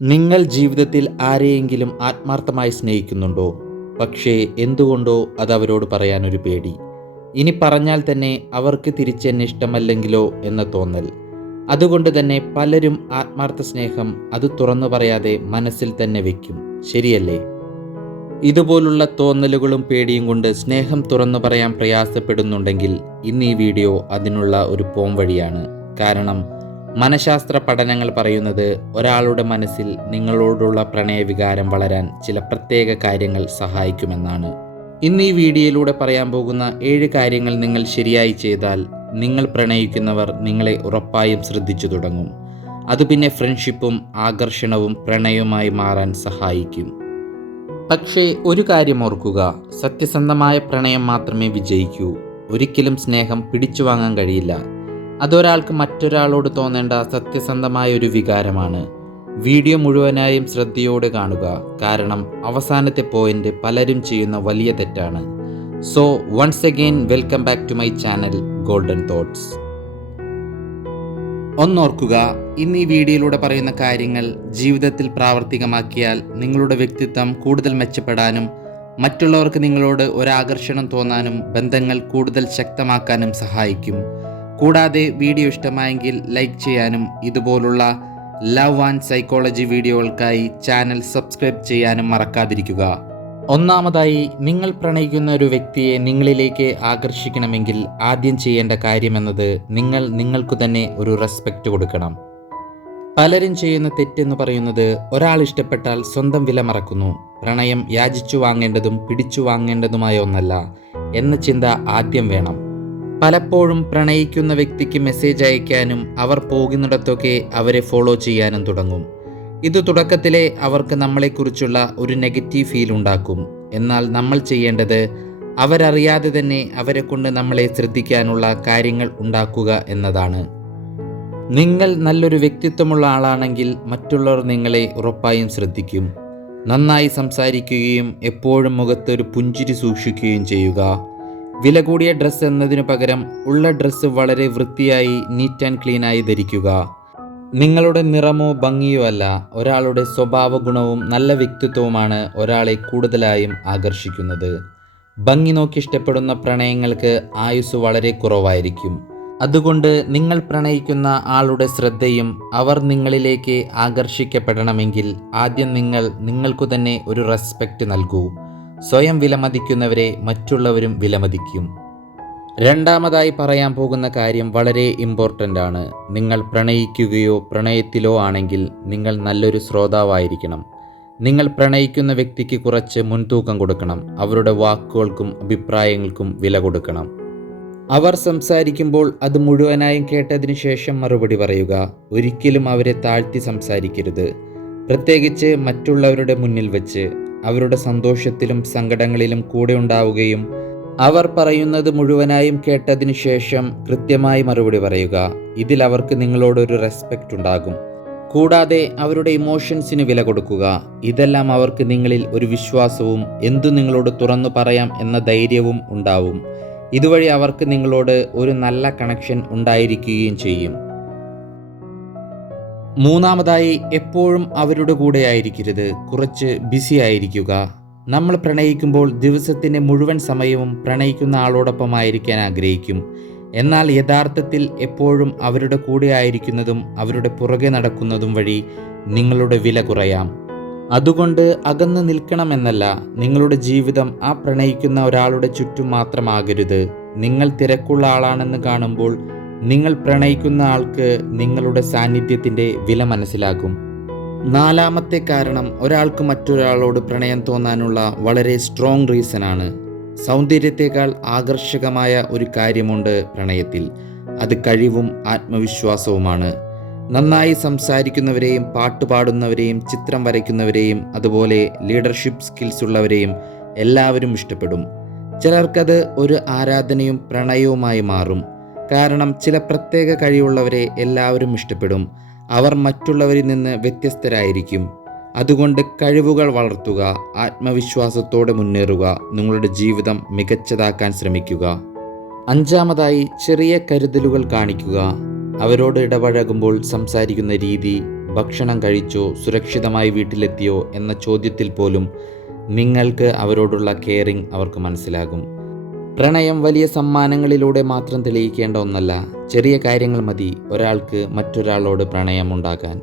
നിങ്ങൾ ജീവിതത്തിൽ ആരെയെങ്കിലും ആത്മാർത്ഥമായി സ്നേഹിക്കുന്നുണ്ടോ? പക്ഷേ എന്തുകൊണ്ടോ അത് അവരോട് പറയാനൊരു പേടി. ഇനി പറഞ്ഞാൽ തന്നെ അവർക്ക് തിരിച്ചെന്നെ ഇഷ്ടമല്ലെങ്കിലോ എന്ന തോന്നൽ. അതുകൊണ്ട് തന്നെ പലരും ആത്മാർത്ഥ സ്നേഹം അത് തുറന്നു പറയാതെ മനസ്സിൽ തന്നെ വെക്കും. ശരിയല്ലേ? ഇതുപോലുള്ള തോന്നലുകളും പേടിയും കൊണ്ട് സ്നേഹം തുറന്നു പറയാൻ പ്രയാസപ്പെടുന്നുണ്ടെങ്കിൽ ഇന്ന് ഈ വീഡിയോ അതിനുള്ള ഒരു പോംവഴിയാണ്. കാരണം മനഃശാസ്ത്ര പഠനങ്ങൾ പറയുന്നത് ഒരാളുടെ മനസ്സിൽ നിങ്ങളോടുള്ള പ്രണയവികാരം വളരാൻ ചില പ്രത്യേക കാര്യങ്ങൾ സഹായിക്കുമെന്നാണ്. ഇന്ന് ഈ വീഡിയോയിലൂടെ പറയാൻ പോകുന്ന 7 കാര്യങ്ങൾ നിങ്ങൾ ശരിയായി ചെയ്താൽ നിങ്ങൾ പ്രണയിക്കുന്നവർ നിങ്ങളെ ഉറപ്പായും ശ്രദ്ധിച്ചു തുടങ്ങും. അത് പിന്നെ ഫ്രണ്ട്ഷിപ്പും ആകർഷണവും പ്രണയവുമായി മാറാൻ സഹായിക്കും. പക്ഷേ ഒരു കാര്യം ഓർക്കുക, സത്യസന്ധമായ പ്രണയം മാത്രമേ വിജയിക്കൂ. ഒരിക്കലും സ്നേഹം പിടിച്ചു വാങ്ങാൻ കഴിയില്ല. അതൊരാൾക്ക് മറ്റൊരാളോട് തോന്നേണ്ട സത്യസന്ധമായ ഒരു വികാരമാണ്. വീഡിയോ മുഴുവനായും ശ്രദ്ധയോടെ കാണുക, കാരണം അവസാനത്തെ പോയിന്റ് പലരും ചെയ്യുന്ന വലിയ തെറ്റാണ്. So once again welcome back to my channel golden thoughts. ഒന്നോർക്കുക, ഇന്ന് ഈ വീഡിയോയിലൂടെ പറയുന്ന കാര്യങ്ങൾ ജീവിതത്തിൽ പ്രാവർത്തികമാക്കിയാൽ നിങ്ങളുടെ വ്യക്തിത്വം കൂടുതൽ മെച്ചപ്പെടാനും മറ്റുള്ളവർക്ക് നിങ്ങളോട് ഒരാകർഷണം തോന്നാനും ബന്ധങ്ങൾ കൂടുതൽ ശക്തമാക്കാനും സഹായിക്കും. കൂടാതെ വീഡിയോ ഇഷ്ടമായെങ്കിൽ ലൈക്ക് ചെയ്യാനും ഇതുപോലുള്ള ലവ് ആൻഡ് സൈക്കോളജി വീഡിയോകൾക്കായി ചാനൽ സബ്സ്ക്രൈബ് ചെയ്യാനും മറക്കാതിരിക്കുക. ഒന്നാമതായി, നിങ്ങൾ പ്രണയിക്കുന്ന ഒരു വ്യക്തിയെ നിങ്ങളിലേക്ക് ആകർഷിക്കണമെങ്കിൽ ആദ്യം ചെയ്യേണ്ട കാര്യമെന്നത് നിങ്ങൾക്ക് തന്നെ ഒരു റെസ്പെക്റ്റ് കൊടുക്കണം. പലരും ചെയ്യുന്ന തെറ്റെന്ന് പറയുന്നത് ഒരാൾ ഇഷ്ടപ്പെട്ടാൽ സ്വന്തം വില മറക്കുന്നു. പ്രണയം യാചിച്ചു വാങ്ങേണ്ടതും പിടിച്ചു വാങ്ങേണ്ടതുമായ ഒന്നല്ല എന്ന ചിന്ത ആദ്യം വേണം. പലപ്പോഴും പ്രണയിക്കുന്ന വ്യക്തിക്ക് മെസ്സേജ് അയക്കാനും അവർ പോകുന്നിടത്തൊക്കെ അവരെ ഫോളോ ചെയ്യാനും തുടങ്ങും. ഇത് തുടക്കത്തിലെ അവർക്ക് നമ്മളെക്കുറിച്ചുള്ള ഒരു നെഗറ്റീവ് ഫീൽ ഉണ്ടാക്കും. എന്നാൽ നമ്മൾ ചെയ്യേണ്ടത് അവരറിയാതെ തന്നെ അവരെ കൊണ്ട് നമ്മളെ ശ്രദ്ധിക്കാനുള്ള കാര്യങ്ങൾ ഉണ്ടാക്കുക എന്നതാണ്. നിങ്ങൾ നല്ലൊരു വ്യക്തിത്വമുള്ള ആളാണെങ്കിൽ മറ്റുള്ളവർ നിങ്ങളെ ഉറപ്പായും ശ്രദ്ധിക്കും. നന്നായി സംസാരിക്കുകയും എപ്പോഴും മുഖത്ത് ഒരു പുഞ്ചിരി സൂക്ഷിക്കുകയും ചെയ്യുക. വില കൂടിയ ഡ്രസ്സ് എന്നതിനു പകരം ഉള്ള ഡ്രസ്സ് വളരെ വൃത്തിയായി നീറ്റ് ആൻഡ് ക്ലീനായി ധരിക്കുക. നിങ്ങളുടെ നിറമോ ഭംഗിയോ അല്ല, ഒരാളുടെ സ്വഭാവ ഗുണവും നല്ല വ്യക്തിത്വവുമാണ് ഒരാളെ കൂടുതലായും ആകർഷിക്കുന്നത്. ഭംഗി നോക്കി ഇഷ്ടപ്പെടുന്ന പ്രണയങ്ങൾക്ക് ആയുസ് വളരെ കുറവായിരിക്കും. അതുകൊണ്ട് നിങ്ങൾ പ്രണയിക്കുന്ന ആളുടെ ശ്രദ്ധയും അവർ നിങ്ങളിലേക്ക് ആകർഷിക്കപ്പെടണമെങ്കിൽ ആദ്യം നിങ്ങൾക്കു തന്നെ ഒരു റെസ്പെക്റ്റ് നൽകൂ. സ്വയം വിലമതിക്കുന്നവരെ മറ്റുള്ളവരും വിലമതിക്കും. രണ്ടാമതായി പറയാൻ പോകുന്ന കാര്യം വളരെ ഇമ്പോർട്ടൻ്റ് ആണ്. നിങ്ങൾ പ്രണയിക്കുകയോ പ്രണയത്തിലോ ആണെങ്കിൽ നിങ്ങൾ നല്ലൊരു ശ്രോതാവായിരിക്കണം. നിങ്ങൾ പ്രണയിക്കുന്ന വ്യക്തിക്ക് കുറച്ച് മുൻതൂക്കം കൊടുക്കണം. അവരുടെ വാക്കുകൾക്കും അഭിപ്രായങ്ങൾക്കും വില കൊടുക്കണം. അവർ സംസാരിക്കുമ്പോൾ അത് മുഴുവനായും കേട്ടതിനു ശേഷം മറുപടി പറയുക. ഒരിക്കലും അവരെ താഴ്ത്തി സംസാരിക്കരുത്, പ്രത്യേകിച്ച് മറ്റുള്ളവരുടെ മുന്നിൽ വെച്ച്. അവരുടെ സന്തോഷത്തിലും സങ്കടങ്ങളിലും കൂടെ ഉണ്ടാവുകയും അവർ പറയുന്നത് മുഴുവനായും കേട്ടതിനു ശേഷം കൃത്യമായി മറുപടി പറയുക. ഇതിൽ അവർക്ക് നിങ്ങളോടൊരു റെസ്പെക്റ്റ് ഉണ്ടാകും. കൂടാതെ അവരുടെ ഇമോഷൻസിന് വില കൊടുക്കുക. ഇതെല്ലാം അവർക്ക് നിങ്ങളിൽ ഒരു വിശ്വാസവും എന്തു നിങ്ങളോട് തുറന്നു പറയാം എന്ന ധൈര്യവും ഉണ്ടാവും. ഇതുവഴി അവർക്ക് നിങ്ങളോട് ഒരു നല്ല കണക്ഷൻ ഉണ്ടായിരിക്കുകയും ചെയ്യും. മൂന്നാമതായി, എപ്പോഴും അവരുടെ കൂടെ ആയിരിക്കരുത്, കുറച്ച് ബിസി ആയിരിക്കുക. നമ്മൾ പ്രണയിക്കുമ്പോൾ ദിവസത്തിൻ്റെ മുഴുവൻ സമയവും പ്രണയിക്കുന്ന ആളോടൊപ്പം ആയിരിക്കാൻ ആഗ്രഹിക്കും. എന്നാൽ യഥാർത്ഥത്തിൽ എപ്പോഴും അവരുടെ കൂടെ ആയിരിക്കുന്നതും അവരുടെ പുറകെ നടക്കുന്നതും വഴി നിങ്ങളുടെ വില കുറയാം. അതുകൊണ്ട് അകന്ന് നിൽക്കണമെന്നല്ല, നിങ്ങളുടെ ജീവിതം ആ പ്രണയിക്കുന്ന ഒരാളുടെ ചുറ്റും മാത്രമാകരുത്. നിങ്ങൾ തിരക്കുള്ള ആളാണെന്ന് കാണുമ്പോൾ നിങ്ങൾ പ്രണയിക്കുന്ന ആൾക്ക് നിങ്ങളുടെ സാന്നിധ്യത്തിൻ്റെ വില മനസ്സിലാകും. നാലാമത്തെ കാരണം, ഒരാൾക്ക് മറ്റൊരാളോട് പ്രണയം തോന്നാനുള്ള വളരെ സ്ട്രോങ് റീസണാണ്. സൗന്ദര്യത്തെക്കാൾ ആകർഷകമായ ഒരു കാര്യമുണ്ട് പ്രണയത്തിൽ. അത് കഴിവും ആത്മവിശ്വാസവുമാണ്. നന്നായി സംസാരിക്കുന്നവരെയും പാട്ടുപാടുന്നവരെയും ചിത്രം വരയ്ക്കുന്നവരെയും അതുപോലെ ലീഡർഷിപ്പ് സ്കിൽസ് ഉള്ളവരെയും എല്ലാവരും ഇഷ്ടപ്പെടും. ചിലർക്കത് ഒരു ആരാധനയും പ്രണയവുമായി മാറും. കാരണം ചില പ്രത്യേക കഴിവുള്ളവരെ എല്ലാവരും ഇഷ്ടപ്പെടും. അവർ മറ്റുള്ളവരിൽ നിന്ന് വ്യത്യസ്തരായിരിക്കും. അതുകൊണ്ട് കഴിവുകൾ വളർത്തുക, ആത്മവിശ്വാസത്തോടെ മുന്നേറുക, നിങ്ങളുടെ ജീവിതം മികച്ചതാക്കാൻ ശ്രമിക്കുക. അഞ്ചാമതായി, ചെറിയ കരുതലുകൾ കാണിക്കുക. അവരോട് ഇടപഴകുമ്പോൾ സംസാരിക്കുന്ന രീതി, ഭക്ഷണം കഴിച്ചോ, സുരക്ഷിതമായി വീട്ടിലെത്തിയോ എന്ന ചോദ്യത്തിൽ പോലും നിങ്ങൾക്ക് അവരോടുള്ള കെയറിങ് അവർക്ക് മനസ്സിലാകും. പ്രണയം വലിയ സമ്മാനങ്ങളിലൂടെ മാത്രം തെളിയിക്കേണ്ട ഒന്നല്ല. ചെറിയ കാര്യങ്ങൾ മതി ഒരാൾക്ക് മറ്റൊരാളോട് പ്രണയമുണ്ടാകാൻ.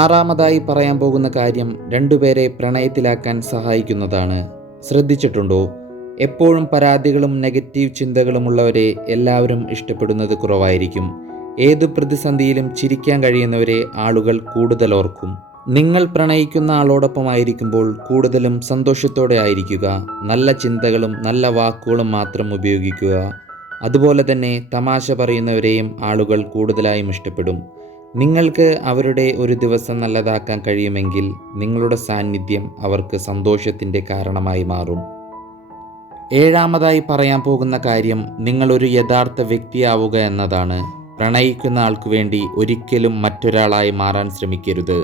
ആറാമതായി പറയാൻ പോകുന്ന കാര്യം രണ്ടുപേരെ പ്രണയത്തിലാക്കാൻ സഹായിക്കുന്നതാണ്. ശ്രദ്ധിച്ചിട്ടുണ്ടോ? എപ്പോഴും പരാതികളും നെഗറ്റീവ് ചിന്തകളുമുള്ളവരെ എല്ലാവരും ഇഷ്ടപ്പെടുന്നത് കുറവായിരിക്കും. ഏതു പ്രതിസന്ധിയിലും ചിരിക്കാൻ കഴിയുന്നവരെ ആളുകൾ കൂടുതൽ ഓർക്കും. നിങ്ങൾ പ്രണയിക്കുന്ന ആളോടൊപ്പമായിരിക്കുമ്പോൾ കൂടുതലും സന്തോഷത്തോടെ ആയിരിക്കുക. നല്ല ചിന്തകളും നല്ല വാക്കുകളും മാത്രം ഉപയോഗിക്കുക. അതുപോലെ തന്നെ തമാശ പറയുന്നവരെയും ആളുകൾ കൂടുതലായും ഇഷ്ടപ്പെടും. നിങ്ങൾക്ക് അവരുടെ ഒരു ദിവസം നല്ലതാക്കാൻ കഴിയുമെങ്കിൽ നിങ്ങളുടെ സാന്നിധ്യം അവർക്ക് സന്തോഷത്തിൻ്റെ കാരണമായി മാറും. ഏഴാമതായി പറയാൻ പോകുന്ന കാര്യം നിങ്ങളൊരു യഥാർത്ഥ വ്യക്തിയാവുക എന്നതാണ്. പ്രണയിക്കുന്ന ആൾക്ക് വേണ്ടി ഒരിക്കലും മറ്റൊരാളായി മാറാൻ ശ്രമിക്കരുത്.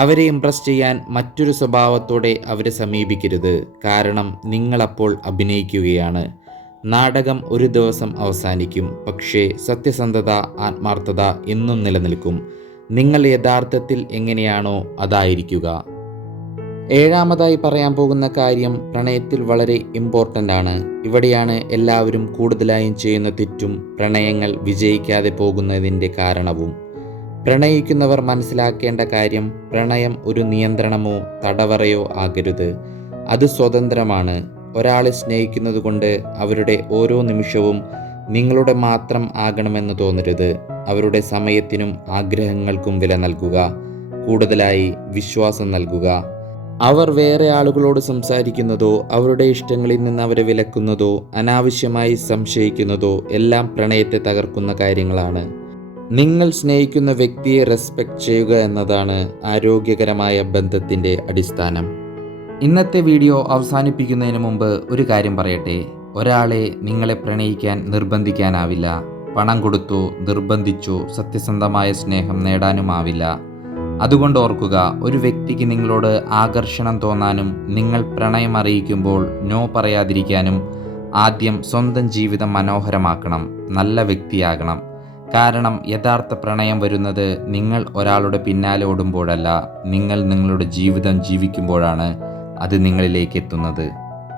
അവരെ ഇംപ്രസ് ചെയ്യാൻ മറ്റൊരു സ്വഭാവത്തോടെ അവരെ സമീപിക്കരുത്. കാരണം നിങ്ങളപ്പോൾ അഭിനയിക്കുകയാണ്. നാടകം ഒരു ദിവസം അവസാനിക്കും, പക്ഷേ സത്യസന്ധത, ആത്മാർത്ഥത എന്നും നിലനിൽക്കും. നിങ്ങൾ യഥാർത്ഥത്തിൽ എങ്ങനെയാണോ അതായിരിക്കുക. ഏഴാമതായി പറയാൻ പോകുന്ന കാര്യം പ്രണയത്തിൽ വളരെ ഇമ്പോർട്ടൻ്റ് ആണ്. ഇവിടെയാണ് എല്ലാവരും കൂടുതലായും ചെയ്യുന്ന തെറ്റും പ്രണയങ്ങൾ വിജയിക്കാതെ പോകുന്നതിൻ്റെ കാരണവും. പ്രണയിക്കുന്നവർ മനസ്സിലാക്കേണ്ട കാര്യം പ്രണയം ഒരു നിയന്ത്രണമോ തടവറയോ ആകരുത്. അത് സ്വതന്ത്രമാണ്. ഒരാളെ സ്നേഹിക്കുന്നത് കൊണ്ട് അവരുടെ ഓരോ നിമിഷവും നിങ്ങളുടെ മാത്രം ആകണമെന്ന് തോന്നരുത്. അവരുടെ സമയത്തിനും ആഗ്രഹങ്ങൾക്കും വില നൽകുക. കൂടുതലായി വിശ്വാസം നൽകുക. അവർ വേറെ ആളുകളോട് സംസാരിക്കുന്നതോ അവരുടെ ഇഷ്ടങ്ങളിൽ നിന്ന് അവരെ വിലക്കുന്നതോ അനാവശ്യമായി സംശയിക്കുന്നതോ എല്ലാം പ്രണയത്തെ തകർക്കുന്ന കാര്യങ്ങളാണ്. നിങ്ങൾ സ്നേഹിക്കുന്ന വ്യക്തിയെ റെസ്പെക്റ്റ് ചെയ്യുക എന്നതാണ് ആരോഗ്യകരമായ ബന്ധത്തിൻ്റെ അടിസ്ഥാനം. ഇന്നത്തെ വീഡിയോ അവസാനിപ്പിക്കുന്നതിന് മുമ്പ് ഒരു കാര്യം പറയട്ടെ. ഒരാളെ നിങ്ങളെ പ്രണയിക്കാൻ നിർബന്ധിക്കാനാവില്ല. പണം കൊടുത്തോ നിർബന്ധിച്ചോ സത്യസന്ധമായ സ്നേഹം നേടാനുമാവില്ല. അതുകൊണ്ട് ഓർക്കുക, ഒരു വ്യക്തിക്ക് നിങ്ങളോട് ആകർഷണം തോന്നാനും നിങ്ങൾ പ്രണയം അറിയിക്കുമ്പോൾ നോ പറയാതിരിക്കാനും ആദ്യം സ്വന്തം ജീവിതം മനോഹരമാക്കണം. നല്ല വ്യക്തിയാകണം. കാരണം യഥാർത്ഥ പ്രണയം വരുന്നത് നിങ്ങൾ ഒരാളുടെ പിന്നാലെ ഓടുമ്പോഴല്ല, നിങ്ങൾ നിങ്ങളുടെ ജീവിതം ജീവിക്കുമ്പോഴാണ് അത് നിങ്ങളിലേക്ക് എത്തുന്നത്.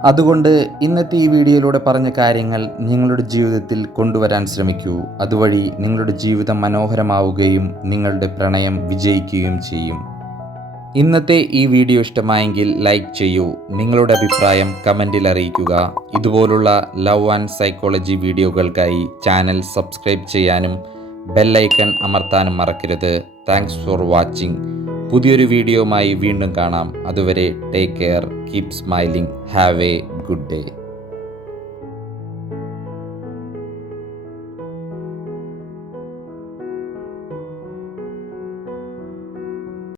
അതുകൊണ്ട് ഇന്നത്തെ ഈ വീഡിയോയിലൂടെ പറഞ്ഞ കാര്യങ്ങൾ നിങ്ങളുടെ ജീവിതത്തിൽ കൊണ്ടുവരാൻ ശ്രമിക്കൂ. അതുവഴി നിങ്ങളുടെ ജീവിതം മനോഹരമാവുകയും നിങ്ങളുടെ പ്രണയം വിജയിക്കുകയും ചെയ്യും. ഇന്നത്തെ ഈ വീഡിയോ ഇഷ്ടമായെങ്കിൽ ലൈക്ക് ചെയ്യൂ. നിങ്ങളുടെ അഭിപ്രായം കമൻറ്റിൽ അറിയിക്കുക. ഇതുപോലുള്ള ലവ് ആൻഡ് സൈക്കോളജി വീഡിയോകൾക്കായി ചാനൽ സബ്സ്ക്രൈബ് ചെയ്യാനും ബെല്ലൈക്കൺ അമർത്താനും മറക്കരുത്. Thanks for watching. പുതിയൊരു വീഡിയോയുമായി വീണ്ടും കാണാം. അതുവരെ take care, keep smiling, have a good day.